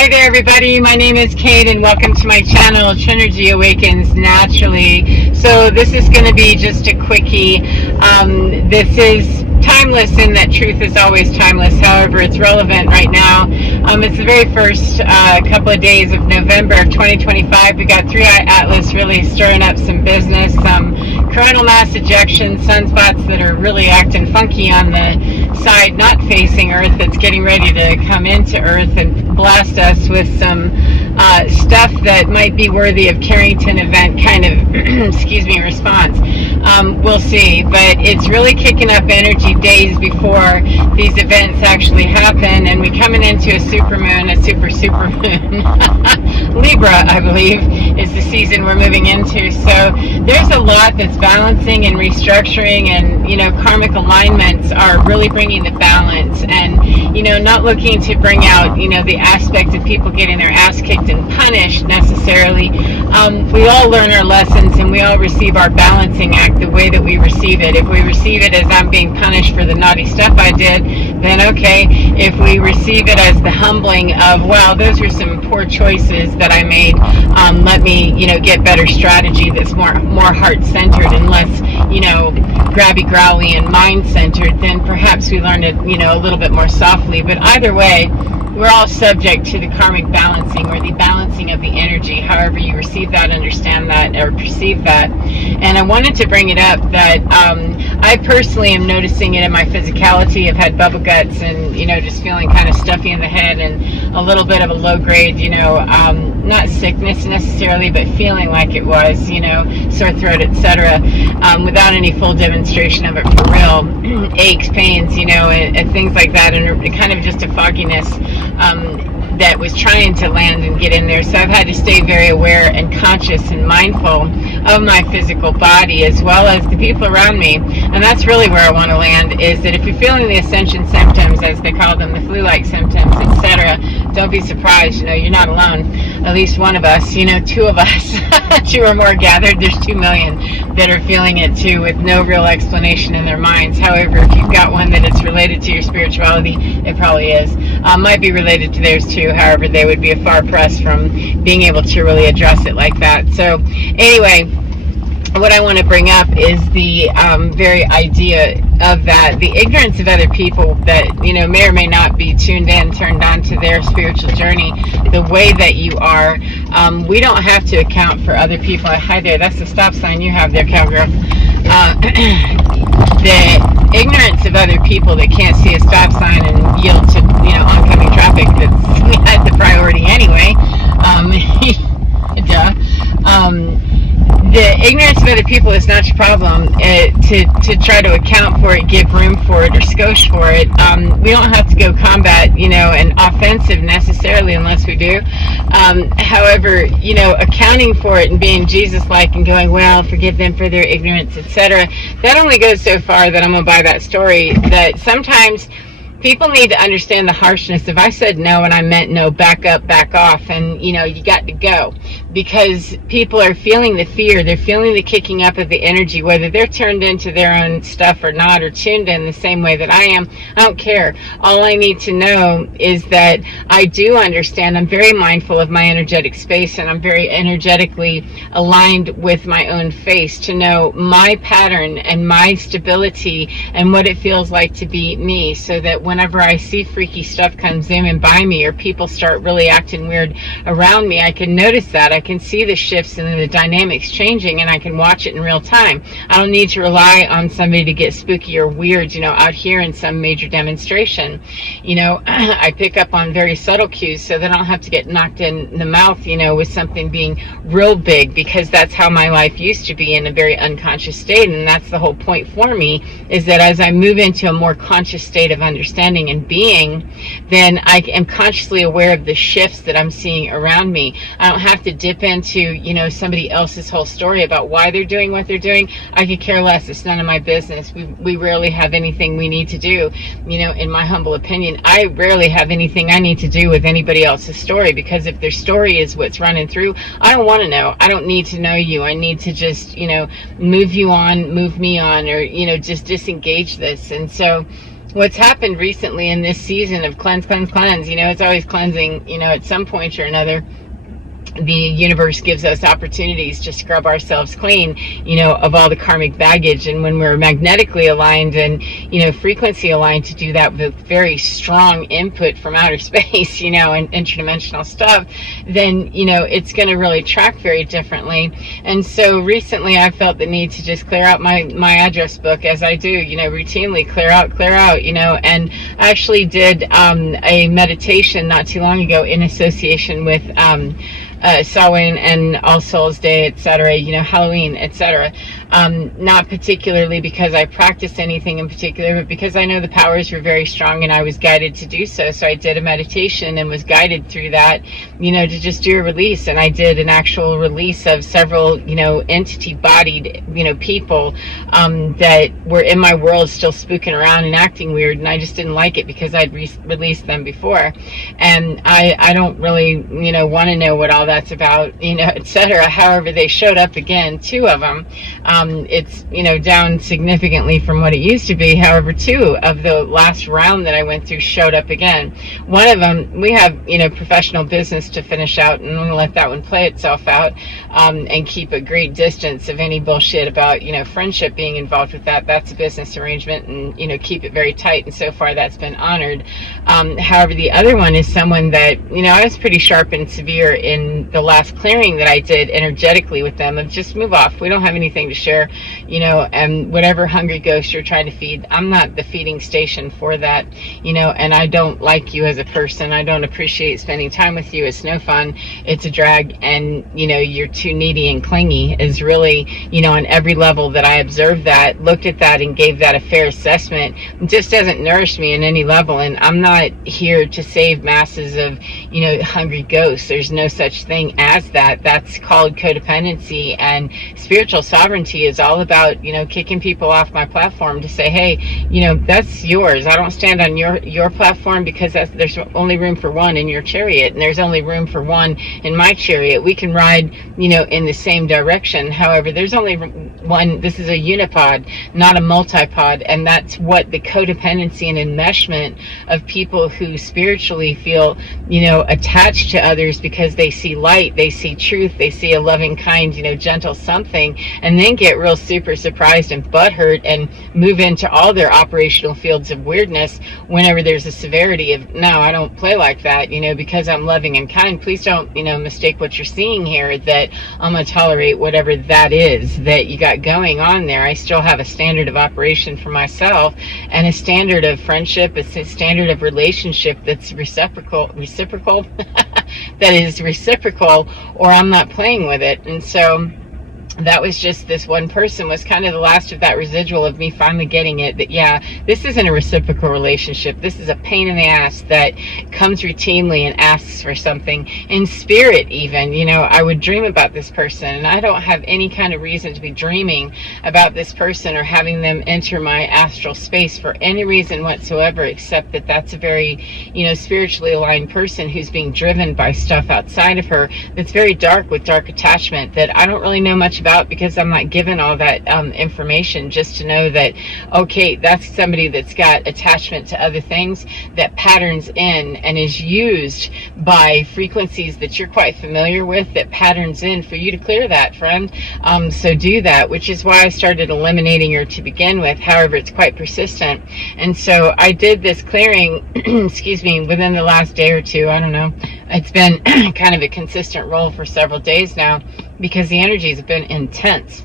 Hi there, everybody. My name is Kate, and welcome to my channel, Trinergy Awakens Naturally. So this is going to be just a quickie. This is timeless in that truth is always timeless. However, it's relevant right now. It's the very first couple of days of November of 2025. We got 3i Atlas really stirring up some business, some coronal mass ejection, sunspots that are really acting funky on the side not facing Earth, that's getting ready to come into Earth and blast us with some stuff that might be worthy of Carrington event kind of response. We'll see, but it's really kicking up energy days before these events actually happen, and we're coming into a supermoon, a supermoon. Libra, I believe, is the season we're moving into. So there's a lot that's balancing and restructuring, and karmic alignments are really bringing the balance, and not looking to bring out the aspect of people getting their ass kicked and punished necessarily. We all learn our lessons, and we all receive our balancing act the way that we receive it. If we receive it as I'm being punished for the naughty stuff I did, then okay. If we receive it as the humbling of, wow, those were some poor choices that I made, let me get better strategy that's more heart-centered and less grabby growly and mind-centered, then perhaps we learn it a little bit more softly. But either way, we're all subject to the karmic balancing, or the balancing of the energy, however you receive that, understand that, or perceive that. And I wanted to bring it up that I personally am noticing it in my physicality. I've had bubble guts and just feeling kind of stuffy in the head and a little bit of a low grade, not sickness necessarily, but feeling like it was, sore throat, etc., without any full demonstration of it for real. Aches, pains, and things like that, and kind of just a fogginess that was trying to land and get in there. So I've had to stay very aware and conscious and mindful of my physical body as well as the people around me. And that's really where I want to land, is that if you're feeling the ascension symptoms, as they call them, the flu-like symptoms, etc., don't be surprised. You're not alone. At least one of us, two of us, two or more gathered, there's 2 million that are feeling it too, with no real explanation in their minds. However, if you've got one that it's related to your spirituality, it probably is. Might be related to theirs too. However, they would be a far press from being able to really address it like that. So anyway, what I want to bring up is the very idea of that, the ignorance of other people that may or may not be tuned in, turned on to their spiritual journey the way that you are. We don't have to account for other people. Hi there, that's the stop sign you have there, cowgirl. The ignorance of other people that can't see a stop sign and yield to oncoming traffic that's at the priority anyway. The ignorance of other people is not your problem. To try to account for it, give room for it, or skosh for it. We don't have to go combat, an offensive necessarily, unless we do. However, accounting for it and being Jesus-like and going, well, forgive them for their ignorance, etc., that only goes so far. That I'm going to buy that story, that sometimes people need to understand the harshness. If I said no and I meant no, back up, back off, and you got to go, because people are feeling the fear, they're feeling the kicking up of the energy, whether they're turned into their own stuff or not, or tuned in the same way that I am. I don't care. All I need to know is that I do understand. I'm very mindful of my energetic space, and I'm very energetically aligned with my own face to know my pattern and my stability and what it feels like to be me, so that whenever I see freaky stuff come zooming by me, or people start really acting weird around me, I can notice that. I can see the shifts and the dynamics changing, and I can watch it in real time. I don't need to rely on somebody to get spooky or weird, out here in some major demonstration. I pick up on very subtle cues, so that I don't have to get knocked in the mouth, with something being real big, because that's how my life used to be, in a very unconscious state. And that's the whole point for me, is that as I move into a more conscious state of understanding and being, then I am consciously aware of the shifts that I'm seeing around me. I don't have to dip into somebody else's whole story about why they're doing what they're doing. I could care less. It's none of my business. We rarely have anything we need to do. In my humble opinion, I rarely have anything I need to do with anybody else's story, because if their story is what's running through, I don't want to know. I don't need to know you. I need to just move you on, move me on, or just disengage this. And so what's happened recently in this season of cleanse, cleanse, cleanse, it's always cleansing, at some point or another. The universe gives us opportunities to scrub ourselves clean, of all the karmic baggage. And when we're magnetically aligned and, frequency aligned to do that with very strong input from outer space, and interdimensional stuff, then, it's going to really track very differently. And so recently I felt the need to just clear out my address book, as I do, routinely clear out, and I actually did a meditation not too long ago in association with Samhain and All Souls Day, etc., Halloween, etc. Not particularly because I practiced anything in particular, but because I know the powers were very strong and I was guided to do so. So I did a meditation and was guided through that, to just do a release. And I did an actual release of several, entity-bodied, people that were in my world still spooking around and acting weird. And I just didn't like it because I'd released them before. And I don't really, want to know what all that's about, etc. However, they showed up again, 2 of them. It's, down significantly from what it used to be. However, 2 of the last round that I went through showed up again. One of them, we have, professional business to finish out, and I'm going to let that one play itself out, and keep a great distance of any bullshit about, friendship being involved with that. That's a business arrangement, and, keep it very tight. And so far that's been honored. However, the other one is someone that, I was pretty sharp and severe in the last clearing that I did energetically with them of just move off. We don't have anything to share, and whatever hungry ghost you're trying to feed, I'm not the feeding station for that, and I don't like you as a person. I don't appreciate spending time with you. It's no fun. It's a drag, and, you're too needy and clingy is really, on every level that I observed that, looked at that and gave that a fair assessment. It just doesn't nourish me in any level, and I'm not here to save masses of, hungry ghosts. There's no such thing as that. That's called codependency, and spiritual sovereignty is all about, kicking people off my platform to say, hey, that's yours. I don't stand on your platform because there's only room for one in your chariot, and there's only room for one in my chariot. We can ride, in the same direction. However, there's only one. This is a unipod, not a multipod, and that's what the codependency and enmeshment of people who spiritually feel, attached to others because they see light, they see truth, they see a loving, kind, gentle something, and then get real super surprised and butthurt and move into all their operational fields of weirdness whenever there's a severity of, no, I don't play like that, because I'm loving and kind. Please don't, mistake what you're seeing here, that I'm going to tolerate whatever that is that you got going on there. I still have a standard of operation for myself and a standard of friendship, a standard of relationship that's reciprocal, that is reciprocal, or I'm not playing with it. And so that was just, this one person was kind of the last of that residual of me finally getting it, that yeah, this isn't a reciprocal relationship. This is a pain in the ass that comes routinely and asks for something in spirit. Even, I would dream about this person, and I don't have any kind of reason to be dreaming about this person or having them enter my astral space for any reason whatsoever, except that that's a very, spiritually aligned person who's being driven by stuff outside of her that's very dark, with dark attachment, that I don't really know much about, because I'm not given all that information, just to know that, okay, that's somebody that's got attachment to other things that patterns in and is used by frequencies that you're quite familiar with, that patterns in for you to clear that, friend. So do that, which is why I started eliminating her to begin with. However, it's quite persistent. And so I did this clearing, excuse me, within the last day or two. I don't know. It's been kind of a consistent roll for several days now, because the energies have been intense.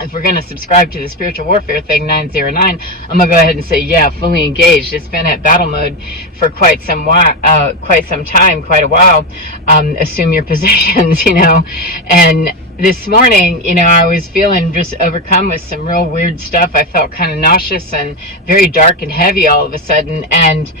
If we're going to subscribe to the spiritual warfare thing 909, I'm going to go ahead and say, yeah, fully engaged. It's been at battle mode for quite some time, quite a while. Assume your positions, and this morning, I was feeling just overcome with some real weird stuff. I felt kind of nauseous and very dark and heavy all of a sudden, and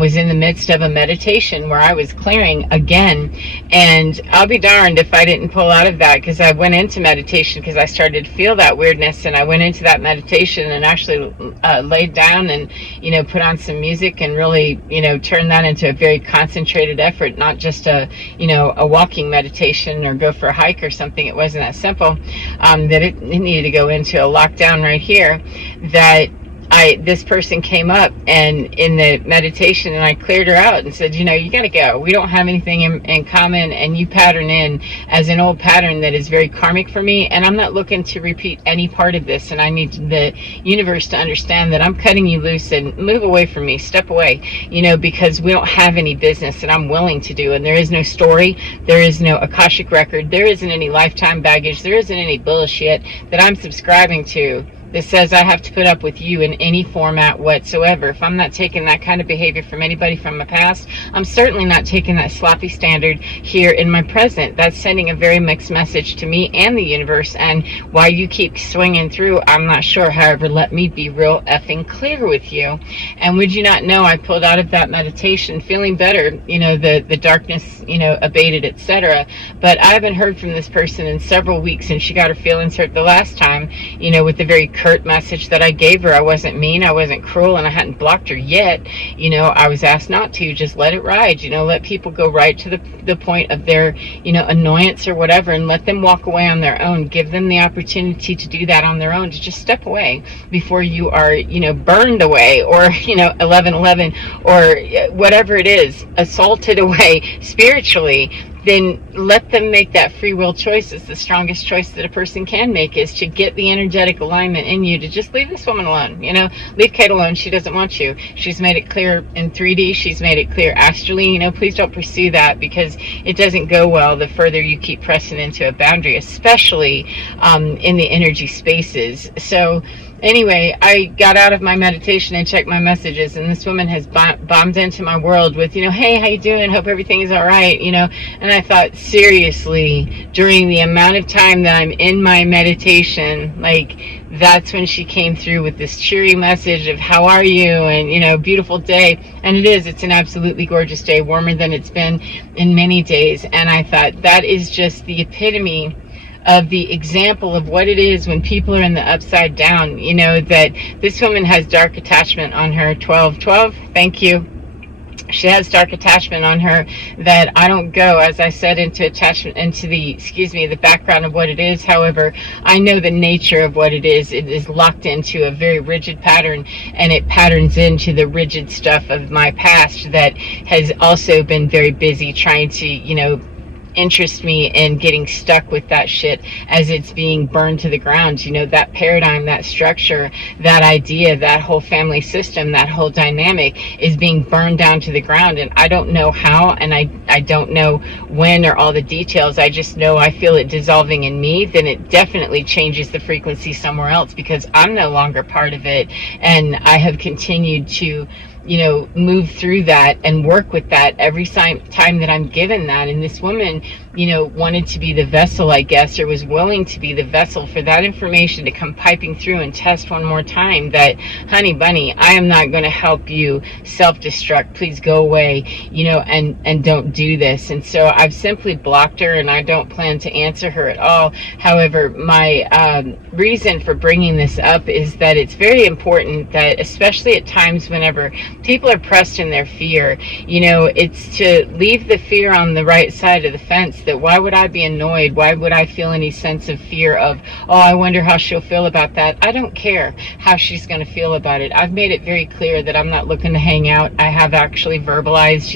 was in the midst of a meditation where I was clearing again. And I'll be darned if I didn't pull out of that, because I went into meditation because I started to feel that weirdness, and I went into that meditation and actually laid down and, put on some music and really, turn that into a very concentrated effort, not just a walking meditation or go for a hike or something. It wasn't that simple, that it needed to go into a lockdown right here, that this person came up and in the meditation, and I cleared her out and said, you got to go. We don't have anything in common, and you pattern in as an old pattern that is very karmic for me, and I'm not looking to repeat any part of this, and I need the universe to understand that I'm cutting you loose and move away from me, step away, because we don't have any business that I'm willing to do, and there is no story, there is no Akashic record, there isn't any lifetime baggage, there isn't any bullshit that I'm subscribing to that says I have to put up with you in any format whatsoever. If I'm not taking that kind of behavior from anybody from my past, I'm certainly not taking that sloppy standard here in my present. That's sending a very mixed message to me and the universe, and why you keep swinging through, I'm not sure. However, let me be real effing clear with you. And would you not know, I pulled out of that meditation feeling better, the darkness, abated, etc. But I haven't heard from this person in several weeks, and she got her feelings hurt the last time, with the very curt message that I gave her. I wasn't mean, I wasn't cruel, and I hadn't blocked her yet. I was asked not to. Just let it ride. Let people go right to the point of their, annoyance or whatever, and let them walk away on their own. Give them the opportunity to do that on their own, to just step away before you are, burned away, or, 1111, or whatever it is, assaulted away spiritually. Then let them make that free will choice. It's the strongest choice that a person can make, is to get the energetic alignment in you to just leave this woman alone. Leave Kate alone. She doesn't want you. She's made it clear in 3D. She's made it clear astrally. Please don't pursue that, because it doesn't go well the further you keep pressing into a boundary, especially in the energy spaces. So anyway, I got out of my meditation and checked my messages, and this woman has bombed into my world with, hey, how you doing? Hope everything is all right, and I thought, seriously, during the amount of time that I'm in my meditation, that's when she came through with this cheery message of how are you, and beautiful day. And it's an absolutely gorgeous day, warmer than it's been in many days. And I thought, that is just the epitome of the example of what it is when people are in the upside down. That this woman has dark attachment on her. 12, thank you. She has dark attachment on her that I don't go, as I said, into attachment, into the background of what it is. However, I know the nature of what it is. It is locked into a very rigid pattern, and it patterns into the rigid stuff of my past that has also been very busy trying to, interest me in getting stuck with that shit as it's being burned to the ground. That paradigm, that structure, that idea, that whole family system, that whole dynamic is being burned down to the ground, and I don't know how, and I don't know when or all the details. I just know I feel it dissolving in me. Then it definitely changes the frequency somewhere else, because I'm no longer part of it, and I have continued to move through that and work with that every time that I'm given that. And this woman, wanted to be the vessel, I guess, or was willing to be the vessel for that information to come piping through and test one more time that, honey bunny, I am not going to help you self-destruct. Please go away, and don't do this. And so I've simply blocked her, and I don't plan to answer her at all. However, my reason for bringing this up is that it's very important that, especially at times whenever people are pressed in their fear, it's to leave the fear on the right side of the fence. That why would I be annoyed? Why would I feel any sense of fear of, I wonder how she'll feel about that? I don't care how she's going to feel about it. I've made it very clear that I'm not looking to hang out. I have actually verbalized,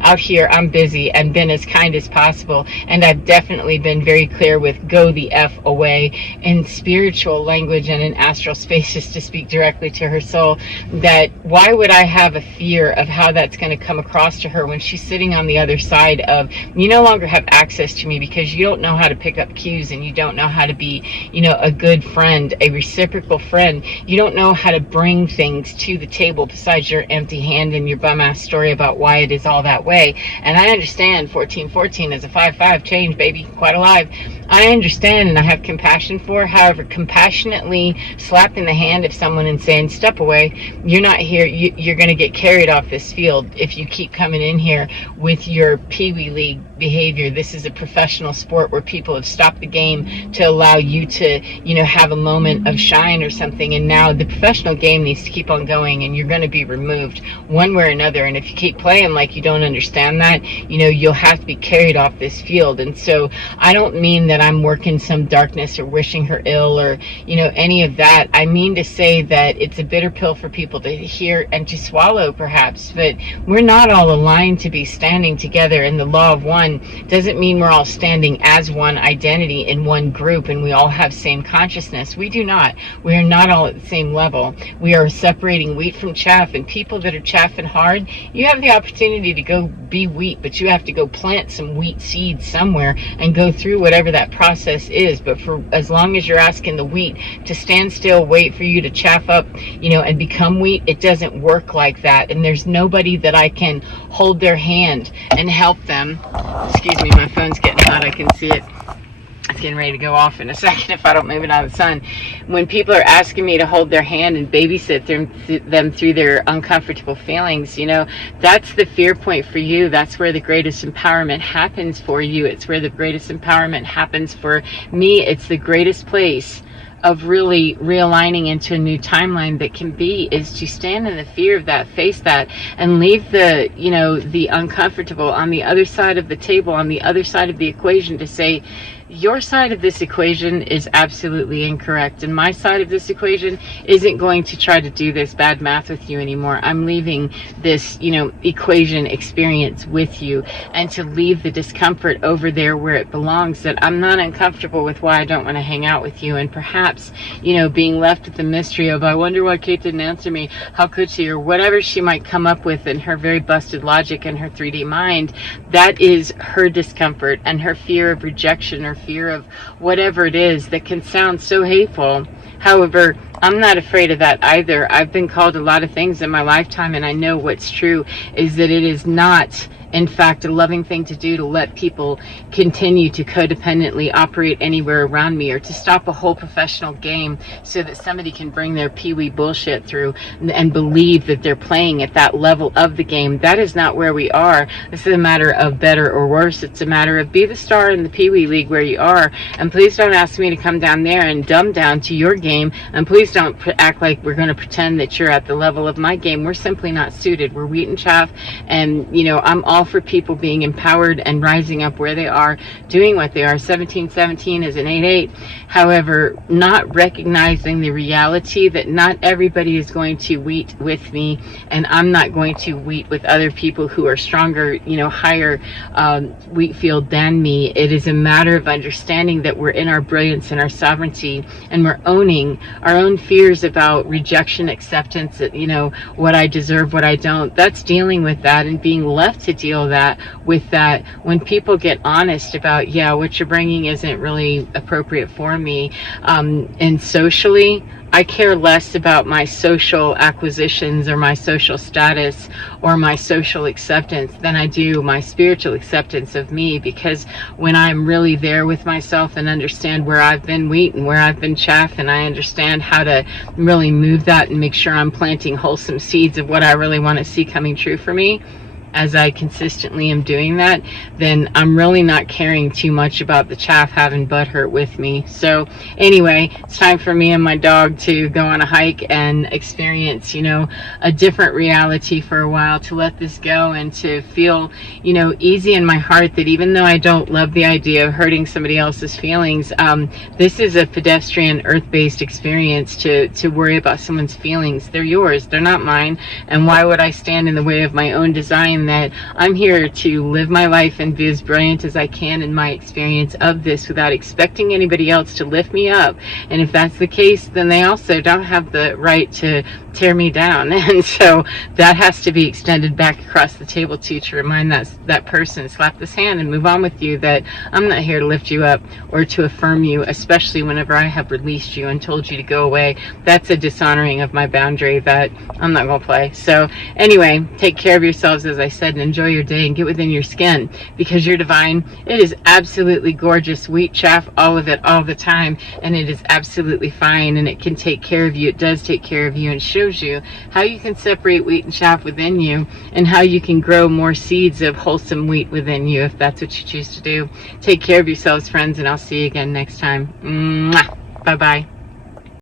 out here I'm busy, and been as kind as possible. And I've definitely been very clear with go the F away in spiritual language and in astral spaces, to speak directly to her soul. That why would I have a fear of how that's going to come across to her when she's sitting on the other side of, you no longer have access to me because you don't know how to pick up cues, and you don't know how to be, a good friend, a reciprocal friend. You don't know how to bring things to the table besides your empty hand and your bum ass story about why it is all that way. And I understand 1414 is a 5-5 change, baby, quite alive. I understand, and I have compassion for. However, compassionately slapping the hand of someone and saying, step away, you're not here, you're going to get carried off this field if you keep coming in here with your Pee-wee League behavior. This is a professional sport where people have stopped the game to allow you to, have a moment of shine or something, and now the professional game needs to keep on going, and you're going to be removed one way or another. And if you keep playing like you don't understand that, you'll have to be carried off this field. And so I don't mean that that I'm working some darkness or wishing her ill or, you know, any of that. I mean to say that it's a bitter pill for people to hear and to swallow, perhaps, but we're not all aligned to be standing together. And the law of one doesn't mean we're all standing as one identity in one group and we all have same consciousness. We do not. We are not all at the same level. We are separating wheat from chaff, and people that are chaff and hard, you have the opportunity to go be wheat, but you have to go plant some wheat seeds somewhere and go through whatever that process is. But for as long as you're asking the wheat to stand still, wait for you to chaff up, you know, and become wheat, it doesn't work like that. And there's nobody that I can hold their hand and help them. Excuse me, my phone's getting hot, I can see it. It's getting ready to go off in a second if I don't move it out of the sun. When people are asking me to hold their hand and babysit them through their uncomfortable feelings, you know, that's the fear point for you. That's where the greatest empowerment happens for you. It's where the greatest empowerment happens for me. It's the greatest place of really realigning into a new timeline that can be, is to stand in the fear of that, face that, and leave the, you know, the uncomfortable on the other side of the table, on the other side of the equation, to say, your side of this equation is absolutely incorrect, and my side of this equation isn't going to try to do this bad math with you anymore. I'm leaving this, you know, equation experience with you, and to leave the discomfort over there where it belongs, that I'm not uncomfortable with why I don't want to hang out with you. And perhaps, you know, being left with the mystery of, I wonder why Kate didn't answer me, how could she, or whatever she might come up with in her very busted logic and her 3D mind, that is her discomfort and her fear of rejection or fear of whatever it is that can sound so hateful. However, I'm not afraid of that either. I've been called a lot of things in my lifetime, and I know what's true is that it is not, in fact, a loving thing to do to let people continue to codependently operate anywhere around me, or to stop a whole professional game so that somebody can bring their pee-wee bullshit through and believe that they're playing at that level of the game. That is not where we are. This is a matter of better or worse. It's a matter of be the star in the pee-wee league where you are, and please don't ask me to come down there and dumb down to your game, and please don't act like we're going to pretend that you're at the level of my game. We're simply not suited. We're wheat and chaff, and, you know, I'm all for people being empowered and rising up where they are, doing what they are. 1717 is an 8-8. However, not recognizing the reality that not everybody is going to wheat with me, and I'm not going to wheat with other people who are stronger, you know, higher wheat field than me. It is a matter of understanding that we're in our brilliance and our sovereignty, and we're owning our own fears about rejection, acceptance, you know, what I deserve, what I don't. That's dealing with that and being left to deal with that. When people get honest about, yeah, what you're bringing isn't really appropriate for me, and socially, I care less about my social acquisitions or my social status or my social acceptance than I do my spiritual acceptance of me, because when I'm really there with myself and understand where I've been wheat and where I've been chaff, and I understand how to really move that and make sure I'm planting wholesome seeds of what I really want to see coming true for me, as I consistently am doing that, then I'm really not caring too much about the chaff having butt hurt with me. So anyway, it's time for me and my dog to go on a hike and experience, you know, a different reality for a while, to let this go and to feel, you know, easy in my heart that even though I don't love the idea of hurting somebody else's feelings, this is a pedestrian earth-based experience to worry about someone's feelings. They're yours, they're not mine, and why would I stand in the way of my own design? That I'm here to live my life and be as brilliant as I can in my experience of this without expecting anybody else to lift me up. And if that's the case, then they also don't have the right to tear me down. And so that has to be extended back across the table to remind that person, slap this hand and move on with you, that I'm not here to lift you up or to affirm you, especially whenever I have released you and told you to go away. That's a dishonoring of my boundary that I'm not going to play. So anyway, take care of yourselves, as I said, and enjoy your day and get within your skin, because you're divine. It is absolutely gorgeous, wheat, chaff, all of it, all the time, and it is absolutely fine, and it can take care of you. It does take care of you, and shows you how you can separate wheat and chaff within you, and how you can grow more seeds of wholesome wheat within you if that's what you choose to do. Take care of yourselves, friends, and I'll see you again next time. Mwah. Bye-bye.